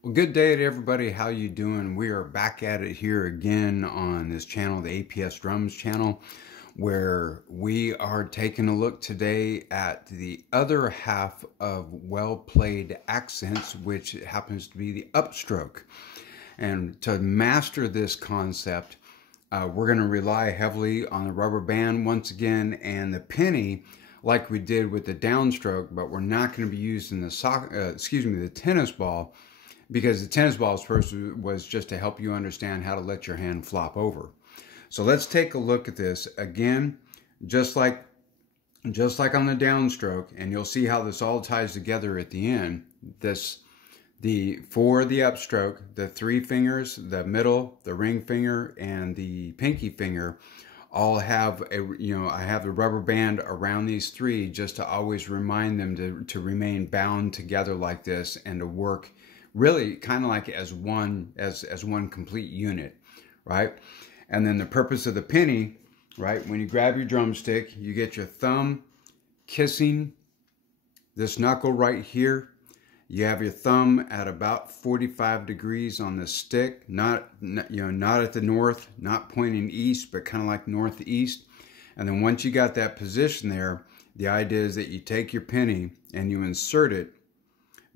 Well, good day to everybody. How you doing? We are back at it here again on this channel, the APS Drums channel, where we are taking a look today at the other half of well-played accents, which happens to be the upstroke. And to master this concept, we're going to rely heavily on the rubber band once again and the penny, like we did with the downstroke, but we're not going to be using the tennis ball, because the tennis ball's purpose was just to help you understand how to let your hand flop over. So let's take a look at this again, just like on the downstroke, and you'll see how this all ties together at the end. For the upstroke, the three fingers, the middle, the ring finger, and the pinky finger all have I have the rubber band around these three just to always remind them to remain bound together like this and to work really kind of like as one complete unit, right? And then the purpose of the penny, right? When you grab your drumstick, you get your thumb kissing this knuckle right here. You have your thumb at about 45 degrees on the stick, not at the north, not pointing east, but kind of like northeast. And then once you got that position there, the idea is that you take your penny and you insert it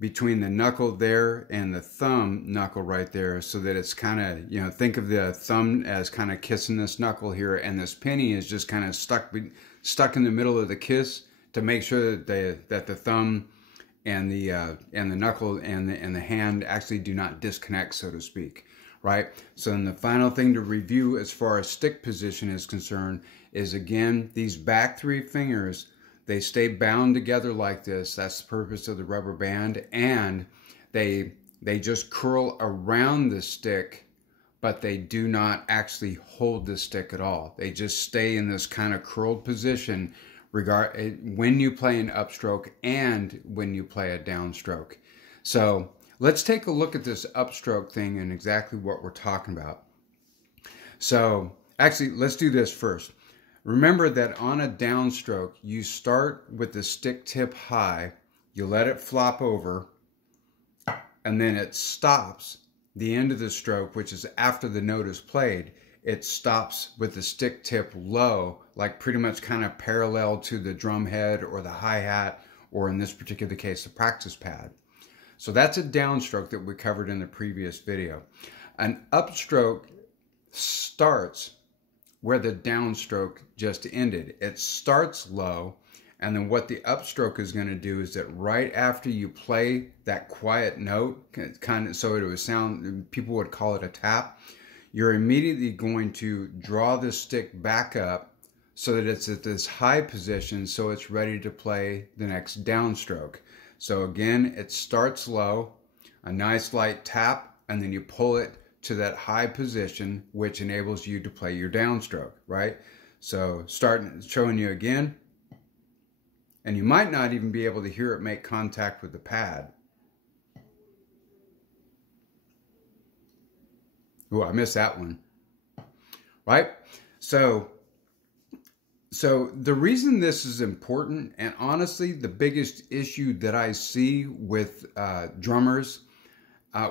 between the knuckle there and the thumb knuckle right there, so that it's kind of, think of the thumb as kind of kissing this knuckle here, and this penny is just kind of stuck in the middle of the kiss to make sure that the thumb and the knuckle and the hand actually do not disconnect, so to speak, right? So then the final thing to review as far as stick position is concerned is, again, these back three fingers, they stay bound together like this. That's the purpose of the rubber band. And they just curl around the stick, but they do not actually hold the stick at all. They just stay in this kind of curled position when you play an upstroke and when you play a downstroke. So let's take a look at this upstroke thing and exactly what we're talking about. So actually, let's do this first. Remember that on a downstroke, you start with the stick tip high, you let it flop over, and then it stops. The end of the stroke, which is after the note is played, it stops with the stick tip low, like pretty much kind of parallel to the drum head or the hi-hat, or in this particular case, the practice pad. So that's a downstroke that we covered in the previous video. An upstroke starts where the downstroke just ended. It starts low, and then what the upstroke is going to do is that right after you play that quiet note, kind of so it would sound, people would call it a tap, you're immediately going to draw the stick back up so that it's at this high position, so it's ready to play the next downstroke. So again, it starts low, a nice light tap, and then you pull it to that high position, which enables you to play your downstroke, right? So showing you again, and you might not even be able to hear it make contact with the pad. Oh, I missed that one, right? So the reason this is important, and honestly, the biggest issue that I see with drummers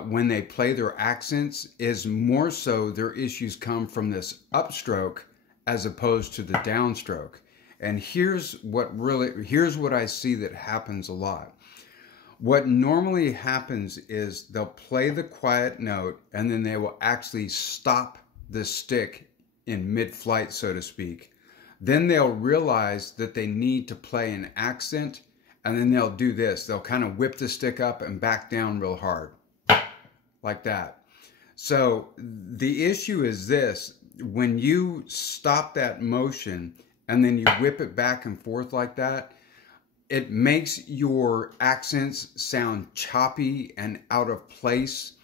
when they play their accents is more so their issues come from this upstroke as opposed to the downstroke. And here's what I see that happens a lot. What normally happens is they'll play the quiet note and then they will actually stop the stick in mid-flight, so to speak. Then they'll realize that they need to play an accent, and then they'll do this. They'll kind of whip the stick up and back down real hard, like that. So the issue is this: when you stop that motion and then you whip it back and forth like that, it makes your accents sound choppy and out of place.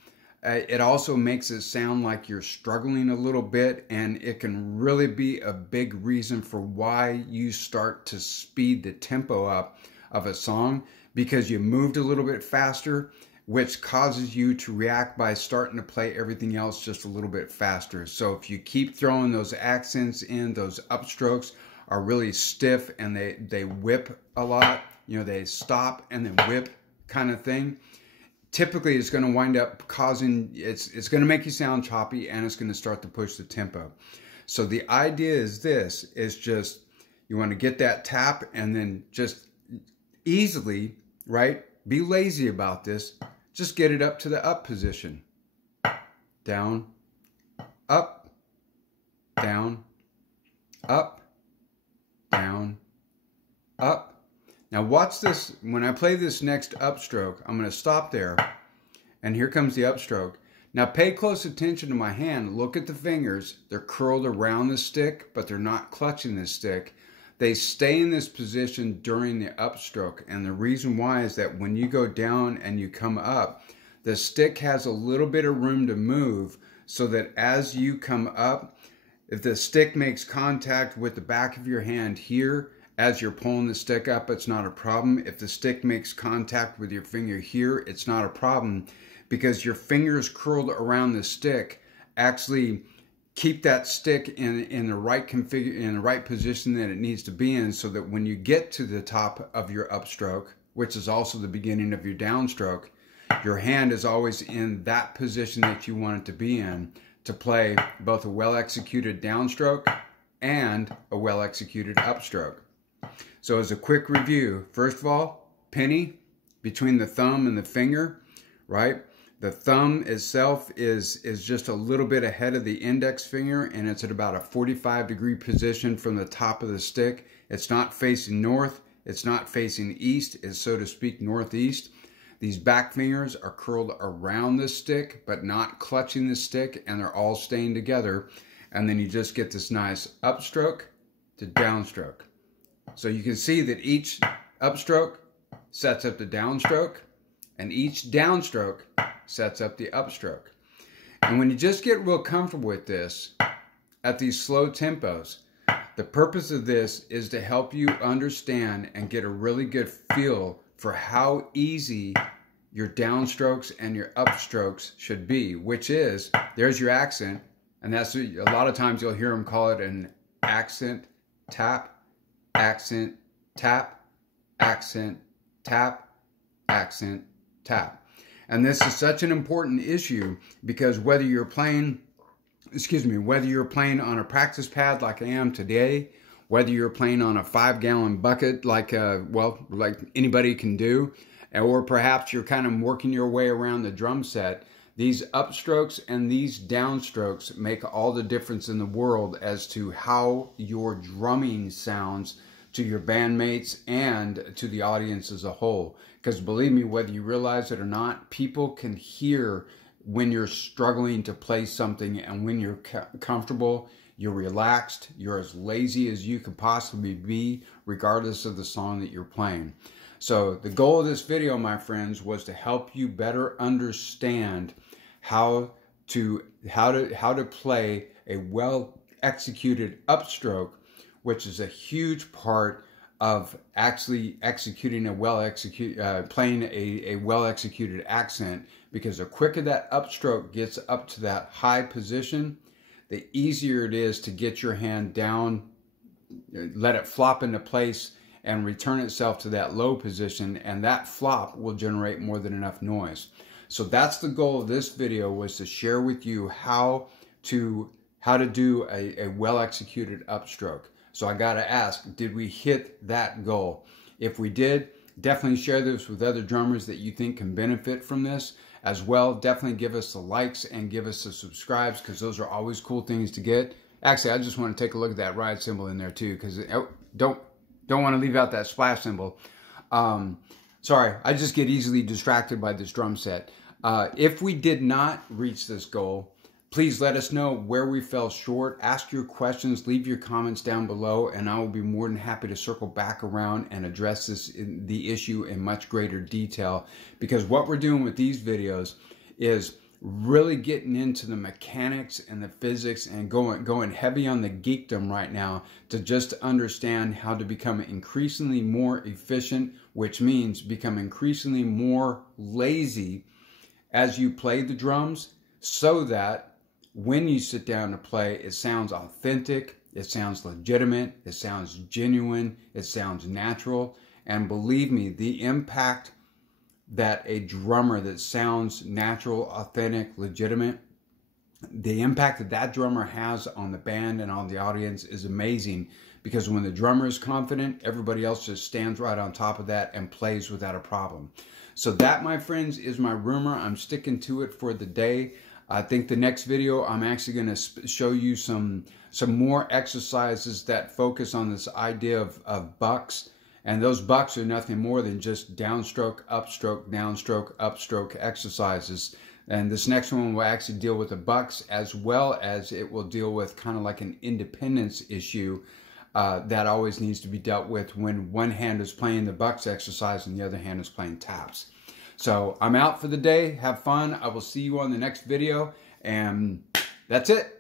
It also makes it sound like you're struggling a little bit, and it can really be a big reason for why you start to speed the tempo up of a song, because you moved a little bit faster, which causes you to react by starting to play everything else just a little bit faster. So if you keep throwing those accents in, those upstrokes are really stiff and they whip a lot, they stop and then whip kind of thing, typically it's going to wind up causing, it's going to make you sound choppy, and it's going to start to push the tempo. So the idea is this, is just, you want to get that tap and then just easily, right? Be lazy about this. Just get it up to the up position. Down, up, down, up, down, up. Now watch this. When I play this next upstroke, I'm going to stop there, and here comes the upstroke. Now pay close attention to my hand. Look at the fingers. They're curled around the stick, but they're not clutching the stick. They stay in this position during the upstroke, and the reason why is that when you go down and you come up, the stick has a little bit of room to move, so that as you come up, if the stick makes contact with the back of your hand here, as you're pulling the stick up, it's not a problem. If the stick makes contact with your finger here, it's not a problem, because your fingers curled around the stick actually keep that stick in the right position that it needs to be in, so that when you get to the top of your upstroke, which is also the beginning of your downstroke, your hand is always in that position that you want it to be in to play both a well-executed downstroke and a well-executed upstroke. So as a quick review, first of all, penny between the thumb and the finger, right? The thumb itself is just a little bit ahead of the index finger, and it's at about a 45-degree position from the top of the stick. It's not facing north, it's not facing east, it's, so to speak, northeast. These back fingers are curled around the stick, but not clutching the stick, and they're all staying together. And then you just get this nice upstroke to downstroke. So you can see that each upstroke sets up the downstroke, and each downstroke sets up the upstroke. And when you just get real comfortable with this at these slow tempos, the purpose of this is to help you understand and get a really good feel for how easy your downstrokes and your upstrokes should be, which is, there's your accent, and that's, a lot of times you'll hear them call it an accent tap, accent tap, accent tap, accent tap. And this is such an important issue, because whether you're playing, whether you're playing on a practice pad like I am today, whether you're playing on a 5-gallon bucket like like anybody can do, or perhaps you're kind of working your way around the drum set, these upstrokes and these downstrokes make all the difference in the world as to how your drumming sounds to your bandmates and to the audience as a whole. Because believe me, whether you realize it or not, people can hear when you're struggling to play something, and when you're comfortable, you're relaxed, you're as lazy as you could possibly be, regardless of the song that you're playing. So the goal of this video, my friends, was to help you better understand how to play a well-executed upstroke, which is a huge part of actually executing a playing a well-executed accent, because the quicker that upstroke gets up to that high position, the easier it is to get your hand down, let it flop into place, and return itself to that low position, and that flop will generate more than enough noise. So that's the goal of this video, was to share with you how to do a well-executed upstroke. So I gotta ask, did we hit that goal? If we did, definitely share this with other drummers that you think can benefit from this. As well, definitely give us the likes and give us the subscribes, because those are always cool things to get. Actually, I just want to take a look at that ride symbol in there too, because don't want to leave out that splash symbol. Sorry, I just get easily distracted by this drum set. If we did not reach this goal, please let us know where we fell short. Ask your questions, leave your comments down below, and I will be more than happy to circle back around and address the issue in much greater detail. Because what we're doing with these videos is really getting into the mechanics and the physics, and going heavy on the geekdom right now, to just understand how to become increasingly more efficient, which means become increasingly more lazy as you play the drums, so that when you sit down to play, it sounds authentic, it sounds legitimate, it sounds genuine, it sounds natural. And believe me, the impact that a drummer that sounds natural, authentic, legitimate, the impact that that drummer has on the band and on the audience is amazing, because when the drummer is confident, everybody else just stands right on top of that and plays without a problem. So that, my friends, is my rumor. I'm sticking to it for the day. I think the next video, I'm actually going to show you some more exercises that focus on this idea of bucks. And those bucks are nothing more than just downstroke, upstroke exercises. And this next one will actually deal with the bucks, as well as it will deal with kind of like an independence issue that always needs to be dealt with when one hand is playing the bucks exercise and the other hand is playing taps. So I'm out for the day. Have fun. I will see you on the next video. And that's it.